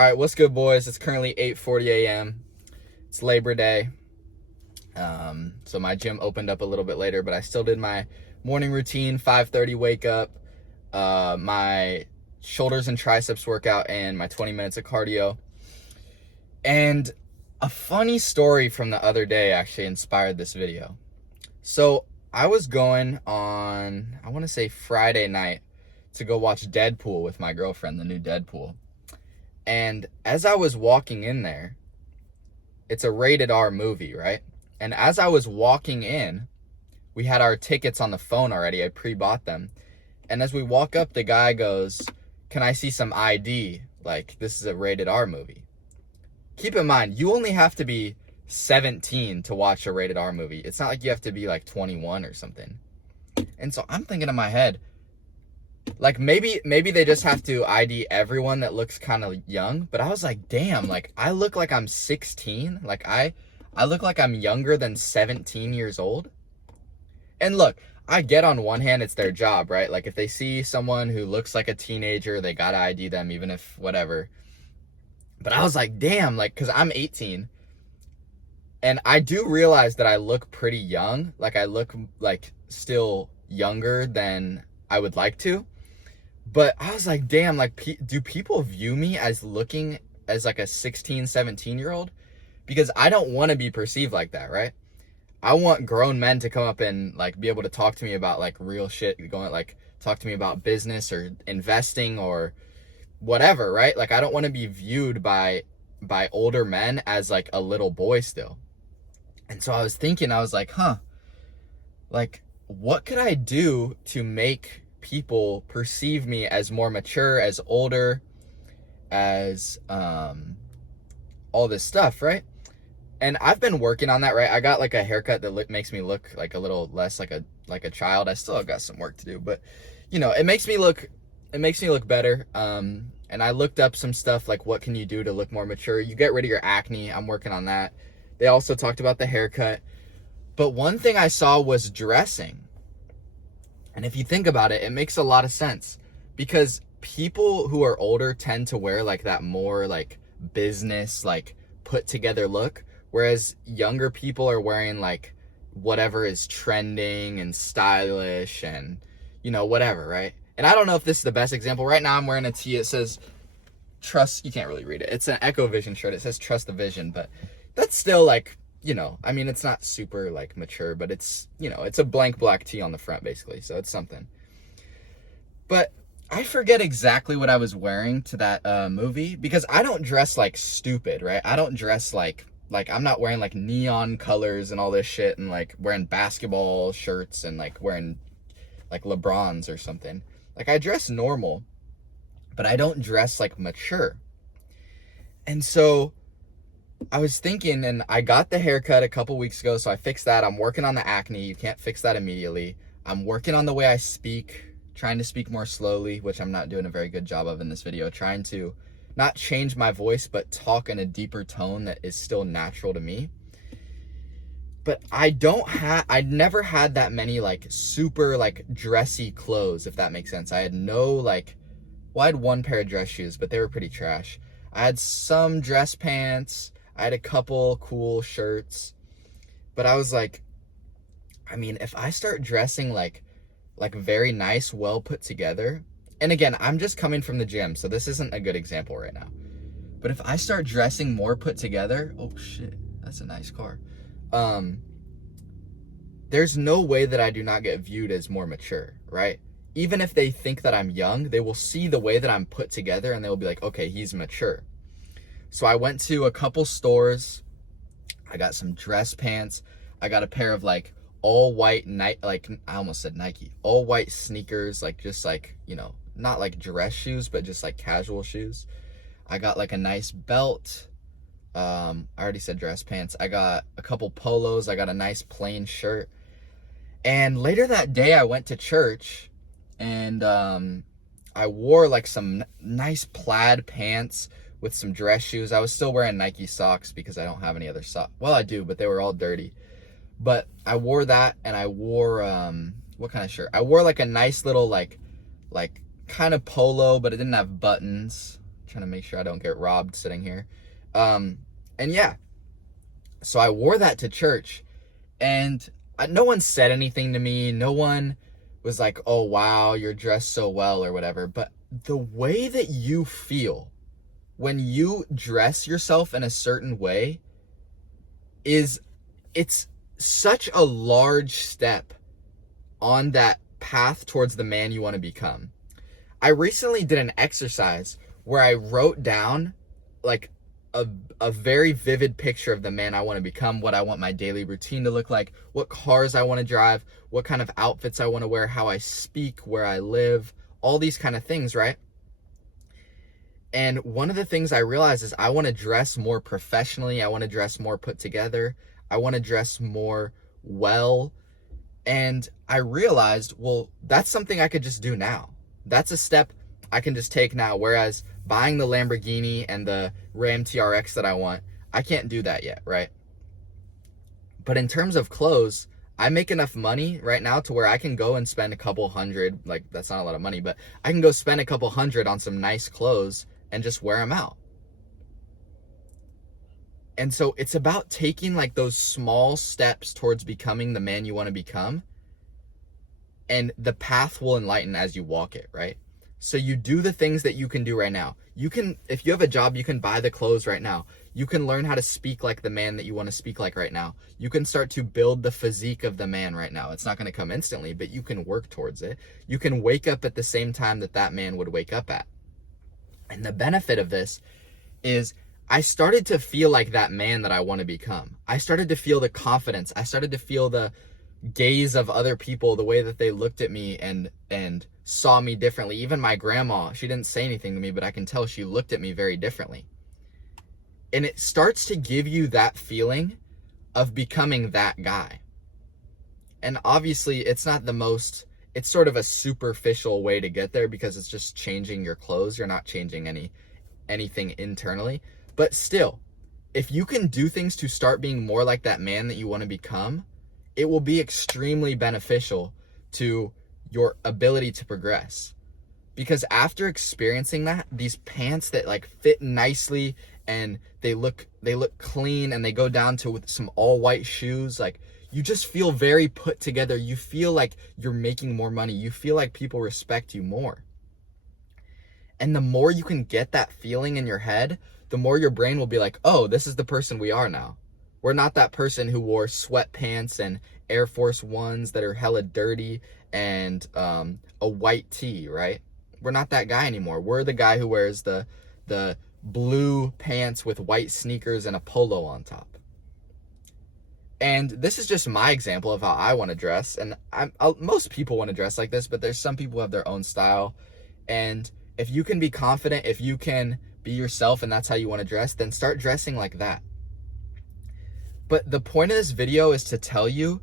All right, what's good, boys? It's currently 8:40 a.m. It's Labor Day. So my gym opened up a little bit later, but I still did my morning routine, 5:30 wake up, my shoulders and triceps workout, and my 20 minutes of cardio. And a funny story from the other day actually inspired this video. So I was going on, I want to say Friday night, to go watch Deadpool with my girlfriend, the new Deadpool. And as I was walking in there, it's a rated R movie, right? And as I was walking in, we had our tickets on the phone already. I pre-bought them. And as we walk up, the guy goes, "Can I see some ID? Like, this is a rated R movie." Keep in mind, you only have to be 17 to watch a rated R movie. It's not like you have to be like 21 or something. And so I'm thinking in my head, like, maybe they just have to ID everyone that looks kind of young. But I was like, damn, like, I look like I'm 16. Like, I look like I'm younger than 17 years old. And look, I get on one hand, it's their job, right? Like, if they see someone who looks like a teenager, they gotta ID them, even if whatever. But I was like, damn, like, because I'm 18. And I do realize that I look pretty young. Like, I look like still younger than I would like to. But I was like, damn, like, do people view me as looking as like a 16, 17-year-old? Because I don't want to be perceived like that, right? I want grown men to come up and like be able to talk to me about like real shit, talk to me about business or investing or whatever, right? Like, I don't want to be viewed by older men as like a little boy still. And so I was thinking, I was like, like, what could I do to make people perceive me as more mature, as older, as all this stuff, right? And I've been working on that, right? I got like a haircut that makes me look like a little less like a child. I still have got some work to do, but you know, it makes me look better. And I looked up some stuff like, what can you do to look more mature? You get rid of your acne. I'm working on that. They also talked about the haircut. But one thing I saw was dressing. And if you think about it, it makes a lot of sense, because people who are older tend to wear like that more like business, like put together look, whereas younger people are wearing like whatever is trending and stylish and, you know, whatever, right? And I don't know if this is the best example. Right now I'm wearing a tee. It says trust. You can't really read it. It's an Echo Vision shirt. It says trust the vision, but that's still like, you know, I mean, it's not super like mature, but it's, you know, it's a blank black tee on the front basically. So it's something. But I forget exactly what I was wearing to that movie, because I don't dress like stupid, right? I don't dress like I'm not wearing like neon colors and all this shit and like wearing basketball shirts and like wearing like LeBrons or something. Like, I dress normal, but I don't dress like mature. And so I was thinking, and I got the haircut a couple weeks ago, so I fixed that. I'm working on the acne. You can't fix that immediately. I'm working on the way I speak, trying to speak more slowly, which I'm not doing a very good job of in this video, trying to not change my voice, but talk in a deeper tone that is still natural to me. But I never had that many like super like dressy clothes, if that makes sense. I had no like, well, I had one pair of dress shoes, but they were pretty trash. I had some dress pants. I had a couple cool shirts, but I was like, I mean, if I start dressing like very nice, well put together, and again, I'm just coming from the gym, so this isn't a good example right now, but if I start dressing more put together, oh shit, that's a nice car. There's no way that I do not get viewed as more mature, right? Even if they think that I'm young, they will see the way that I'm put together and they'll be like, okay, he's mature. So I went to a couple stores. I got some dress pants. I got a pair of like all white I almost said Nike, all white sneakers, like just like, you know, not like dress shoes, but just like casual shoes. I got like a nice belt. I already said dress pants. I got a couple polos. I got a nice plain shirt. And later that day I went to church, and I wore like some nice plaid pants with some dress shoes. I was still wearing Nike socks because I don't have any other socks. Well, I do, but they were all dirty. But I wore that, and I wore, what kind of shirt? I wore like a nice little like kind of polo, but it didn't have buttons. trying to make sure I don't get robbed sitting here. And yeah, so I wore that to church, and no one said anything to me. No one was like, oh, wow, you're dressed so well or whatever. But the way that you feel when you dress yourself in a certain way it's such a large step on that path towards the man you want to become. I recently did an exercise where I wrote down like a very vivid picture of the man I want to become, what I want my daily routine to look like, what cars I want to drive, what kind of outfits I want to wear, how I speak, where I live, all these kind of things, right? And one of the things I realized is I want to dress more professionally. I want to dress more put together. I want to dress more well. And I realized, well, that's something I could just do now. That's a step I can just take now. Whereas buying the Lamborghini and the Ram TRX that I want, I can't do that yet, right? But in terms of clothes, I make enough money right now to where I can go and spend a couple hundred, like that's not a lot of money, but I can go spend a couple hundred on some nice clothes and just wear them out. And so it's about taking like those small steps towards becoming the man you want to become, and the path will enlighten as you walk it, right? So you do the things that you can do right now. You can, if you have a job, you can buy the clothes right now. You can learn how to speak like the man that you want to speak like right now. You can start to build the physique of the man right now. It's not going to come instantly, but you can work towards it. You can wake up at the same time that that man would wake up at. And the benefit of this is I started to feel like that man that I want to become. I started to feel the confidence. I started to feel the gaze of other people, the way that they looked at me and saw me differently. Even my grandma, she didn't say anything to me, but I can tell she looked at me very differently. And it starts to give you that feeling of becoming that guy. And obviously it's not the most, it's sort of a superficial way to get there because it's just changing your clothes. You're not changing anything internally. But still, if you can do things to start being more like that man that you want to become, it will be extremely beneficial to your ability to progress. Because after experiencing that, these pants that like fit nicely and they look clean and they go down to with some all white shoes, like you just feel very put together. You feel like you're making more money. You feel like people respect you more. And the more you can get that feeling in your head, the more your brain will be like, oh, this is the person we are now. We're not that person who wore sweatpants and Air Force Ones that are hella dirty and a white tee, right? We're not that guy anymore. We're the guy who wears the blue pants with white sneakers and a polo on top. And this is just my example of how I want to dress. And most people want to dress like this, but there's some people who have their own style. And if you can be confident, if you can be yourself and that's how you want to dress, then start dressing like that. But the point of this video is to tell you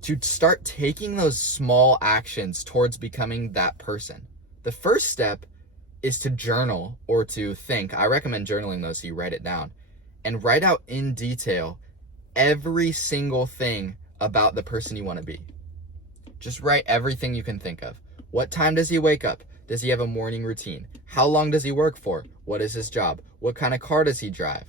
to start taking those small actions towards becoming that person. The first step is to journal or to think. I recommend journaling though, so you write it down. And write out in detail every single thing about the person you want to be. Just write everything you can think of. What time does he wake up? Does he have a morning routine? How long does he work for? What is his job? What kind of car does he drive?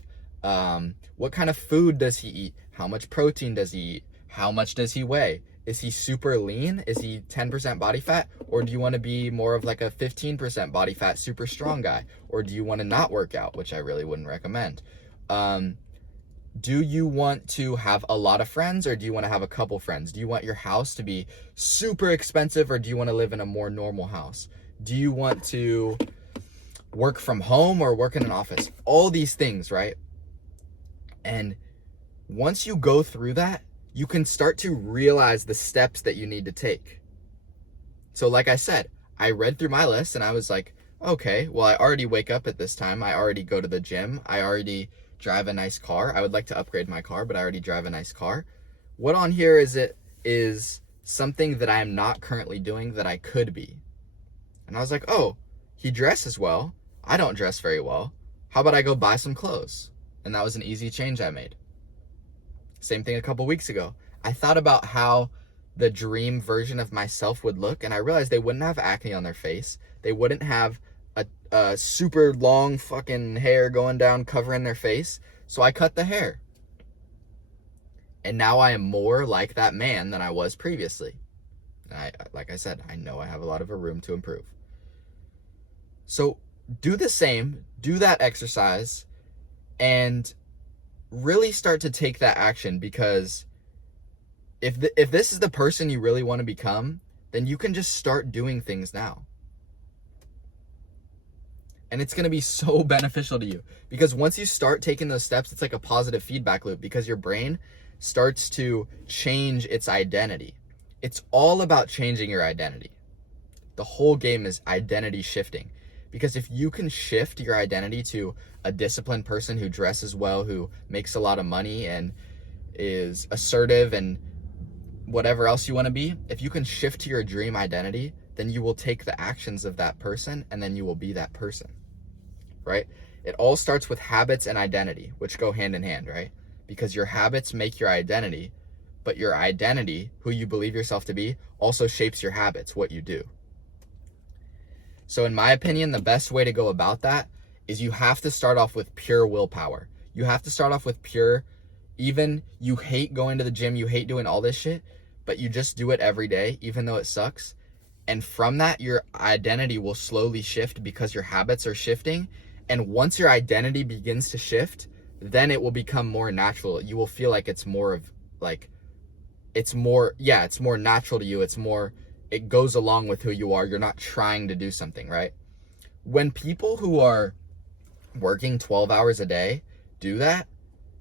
What kind of food does he eat? How much protein does he eat? How much does he weigh? Is he super lean? Is he 10% body fat? Or do you want to be more of like a 15% body fat, super strong guy? Or do you want to not work out, which I really wouldn't recommend? Do you want to have a lot of friends or do you want to have a couple friends? Do you want your house to be super expensive or do you want to live in a more normal house? Do you want to work from home or work in an office? All these things, right? And once you go through that, you can start to realize the steps that you need to take. So like I said, I read through my list and I was like, okay, well, I already wake up at this time. I already go to the gym. I already drive a nice car. I would like to upgrade my car, but I already drive a nice car. What on here is something that I am not currently doing that I could be? And I was like, oh, he dresses well. I don't dress very well. How about I go buy some clothes? And that was an easy change I made. Same thing a couple weeks ago. I thought about how the dream version of myself would look, and I realized they wouldn't have acne on their face. They wouldn't have a super long fucking hair going down, covering their face. So I cut the hair. And now I am more like that man than I was previously. Like I said, I know I have a lot of room to improve. So do the same, do that exercise, and really start to take that action, because if this is the person you really want to become, then you can just start doing things now. And it's going to be so beneficial to you, because once you start taking those steps, it's like a positive feedback loop, because your brain starts to change its identity. It's all about changing your identity. The whole game is identity shifting, because if you can shift your identity to a disciplined person who dresses well, who makes a lot of money and is assertive and whatever else you want to be, if you can shift to your dream identity, then you will take the actions of that person, and then you will be that person, right? It all starts with habits and identity, which go hand in hand, right? Because your habits make your identity, but your identity, who you believe yourself to be, also shapes your habits, what you do. So in my opinion, the best way to go about that is you have to start off with pure willpower. You have to start off with pure, even you hate going to the gym, you hate doing all this shit, but you just do it every day, even though it sucks. And from that, your identity will slowly shift, because your habits are shifting. And once your identity begins to shift, then it will become more natural. You will feel like it's more of like, it's more natural to you. It goes along with who you are. You're not trying to do something, right? When people who are working 12 hours a day do that,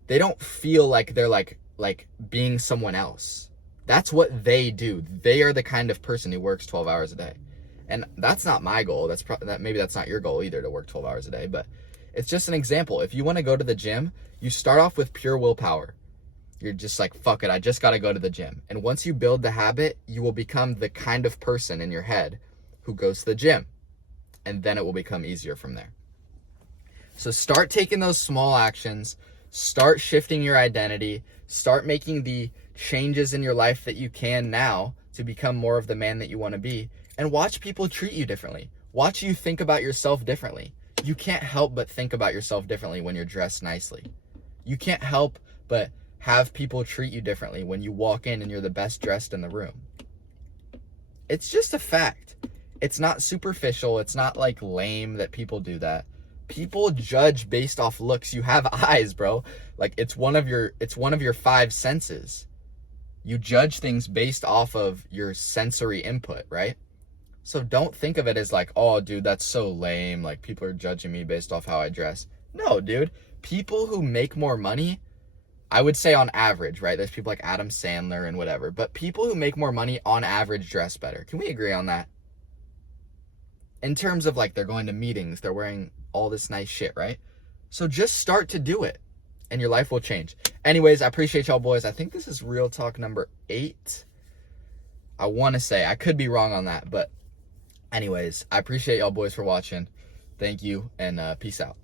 they don't feel like they're like being someone else. That's what they do. They are the kind of person who works 12 hours a day. And that's not my goal. Maybe that's not your goal either, to work 12 hours a day, but it's just an example. If you want to go to the gym, you start off with pure willpower. You're just like, fuck it, I just got to go to the gym. And once you build the habit, you will become the kind of person in your head who goes to the gym. And then it will become easier from there. So start taking those small actions, start shifting your identity, start making the changes in your life that you can now to become more of the man that you want to be, and watch people treat you differently. Watch you think about yourself differently. You can't help but think about yourself differently when you're dressed nicely. You can't help but have people treat you differently when you walk in and you're the best dressed in the room. It's just a fact. It's not superficial. It's not like lame that people do that. People judge based off looks. You have eyes, bro. Like it's one of your five senses. You judge things based off of your sensory input, right? So don't think of it as like, oh, dude, that's so lame. Like people are judging me based off how I dress. No, dude. People who make more money, I would say on average, right? There's people like Adam Sandler and whatever, but people who make more money on average dress better. Can we agree on that? In terms of like, they're going to meetings, they're wearing all this nice shit, right? So just start to do it and your life will change. Anyways, I appreciate y'all boys. I think this is Real Talk number 8. I want to say, I could be wrong on that, but anyways, I appreciate y'all boys for watching. Thank you, and peace out.